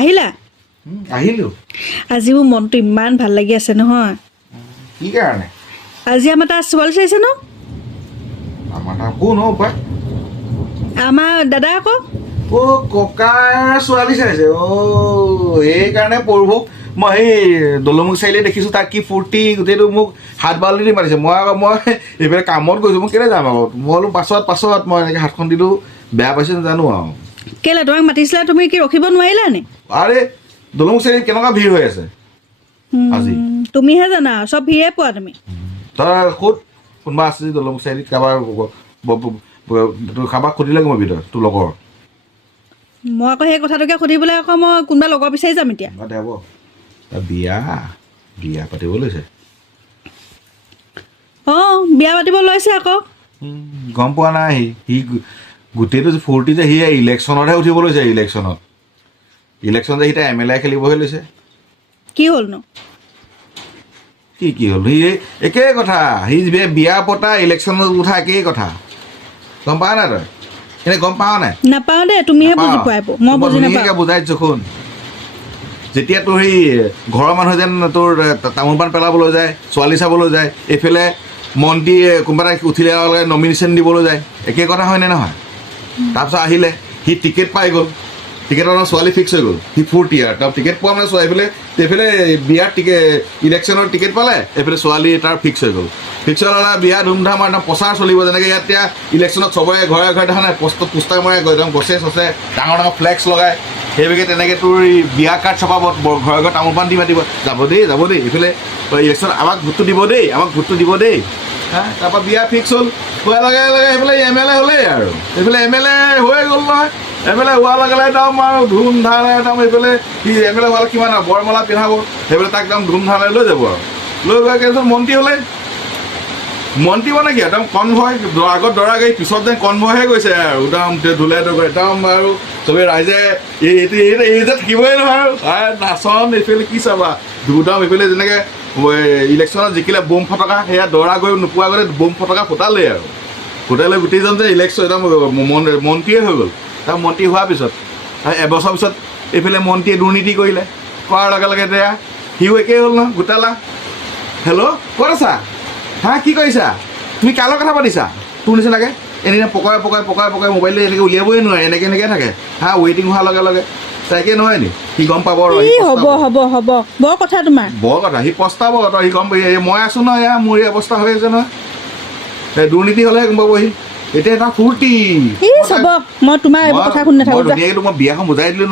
আহিলা আহিলো আজি মোৰ মনটো ইমান ভাল লাগি আছে নহয় কি কাৰণে আজি আমাৰ তাৰ ছোৱালী চাইছে ন আমাৰ তাৰ কোন হ'ব পাই আমাৰ দাদা আকৌ অ ককাৰ ছোৱালী চাইছে অ সেইকাৰণে প্ৰভুক মই সেই দলমুখ চাৰিআলি দেখিছোঁ তাক কি ফূৰ্তি গোটেইটো মোক হাত বাউলি দি মাৰিছে মই এইফালে কামত গৈছোঁ মই কেলৈ যাম আকৌ মই বোলো পাছত মই এনেকৈ হাতখন দিলোঁ বেয়া পাইছে নাজানো আৰু কেলে তোমাক মাতিছিলা তুমি কি ৰখিব নোৱাৰিলা নে আৰে দলমুখ চাৰিআলিত কেনেকুৱা ভিৰ হৈ আছে আজি তুমিহে জানা চব ভিৰে পোৱা তুমি তই ক'ত কোনোবা আছে যদি দলমুখ চাৰিআলিত কাৰোবাক সুধিলে মই ভিতৰত তোৰ লগৰ মই আকৌ সেই কথাটোকে সুধিবলৈ আকৌ মই কোনোবা লগৰ বিচাৰি যাম এতিয়া দে হ'ব বিয়া পাতিব লৈছে অঁ বিয়া পাতিব লৈছে আকৌ গম পোৱা নাই সি গোটেইটো ফূৰ্তি যে সি ইলেকশ্যনতহে উঠিব লৈছে ইলেকশ্যন যে সি MLA খেলিবহে লৈছে কি হ'লনো কি হ'ল সি একেই কথা সি বিয়া পতা ইলেকশ্যনত উঠা একেই কথা গম পাৱ নাই তই এনে গম পাৱ নাই নাপাওঁ দেই তুমিহে বুজি পোৱাই মই বুজি নাপাওঁ বুজাই দিছোঁ শুন যেতিয়া তোৰ সেই ঘৰৰ মানুহে যেন তোৰ তামোল পাণ পেলাবলৈ যায় ছোৱালী চাবলৈ যায় এইফালে মন্ত্ৰী কোনোবা এটা উঠিলে লগে নমিনেশ্যন দিবলৈ যায় একেই কথা হয়নে নহয় তাৰপিছত আহিলে সি টিকেট পাই গ'ল টিকেটৰ ছোৱালী ফিক্স হৈ গ'ল সি ফূৰ্তি আৰু তাৰ টিকেট পোৱা মানে এইফালে বিয়াৰ ইলেকশ্যনৰ টিকেট পালে এইফালে ছোৱালী তাৰ ফিক্স হৈ গ'ল ফিক্স হৈ গ'লে বিয়া ধুমধাম আৰু একদম প্ৰচাৰ চলিব যেনেকৈ ইয়াত এতিয়া ইলেকশ্যনত চবৰে ঘৰে দেখা নাই পোষ্টাৰ মৰে একদম গছে চছে ডাঙৰ ফ্লেক্স লগায় সেইভাগে তেনেকৈ তোৰ বিয়া কাৰ্ড ছপাব ঘৰে তামোল পাণ দি মাতিব যাব দেই এইফালে ইলেকশ্যন আমাক ভোটটো দিব দেই হা তাৰপৰা বিয়া ফিক্স হ'ল হোৱাৰ লগে লগে সেইফালে MLA হ'লেই আৰু এইফালে MLA হৈ গ'ল নহয় MLA হোৱাৰ লগে লগে একদম আৰু ধুমধাম একদম এইফালে সি MLA হোৱালে কিমান আৰু বৰমালা পিন্ধাব সেইফালে তাক একদম ধুমধামে লৈ যাব আৰু লৈ গৈ তাৰপিছত মন্ত্ৰী মানে কি একদম কনভয় আগত দৰা গাড়ী পিছত যেন কনভয়হে গৈছে আৰু একদম ধুলে একদম আৰু চবেই ৰাইজে এই যে থাকিবই নহয় আৰু নাচন এইফালে কি চাবা ধুমধাম এইফালে যেনেকৈ ইলেকশ্যনত জিকিলে বোম ফটকা সেয়া দৰা গৈ নোপোৱা আগতে বোম ফটকা ফুটালেই আৰু ফুটাই লৈ গোটেইজন যে ইলেকশ্যন একদম মন্ত্ৰীয়ে হৈ গ'ল তাৰ মন্ত্ৰী হোৱাৰ পিছত এবছৰ পিছত এইফালে মন্ত্ৰীয়ে দুৰ্নীতি কৰাৰ লগে লগে এতিয়া সিও একেই হ'ল নহয় গোটালা হেল্ল' ক'ত আছা হা কি কৰিছা তুমি কাৰ লগত কথা পাতিছা তোৰ নিচিনাকৈ এনেকৈ পকাই মোবাইলটো এনেকৈ উলিয়াবই নোৱাৰে এনেকৈ থাকে হা ৱেইটিং হোৱাৰ লগে লগে তাইকে নহয় নি সি গম পাব হ'ব বৰ কথা তোমাৰ বৰ কথা সি পস্তাব তই সি গম পাবি মই আছোঁ নহয় এয়া মোৰ এই অৱস্থা হৈ আছে নহয় দুৰ্নীতি হ'লেহে গম পাব সি এতিয়া এটা ফূৰ্তি চাব মই তোমাৰ এইবোৰ কথা শুনি নাথাকোঁ ধুনীয়াকৈ মই বিয়াখন বুজাই দিলোঁ নহয়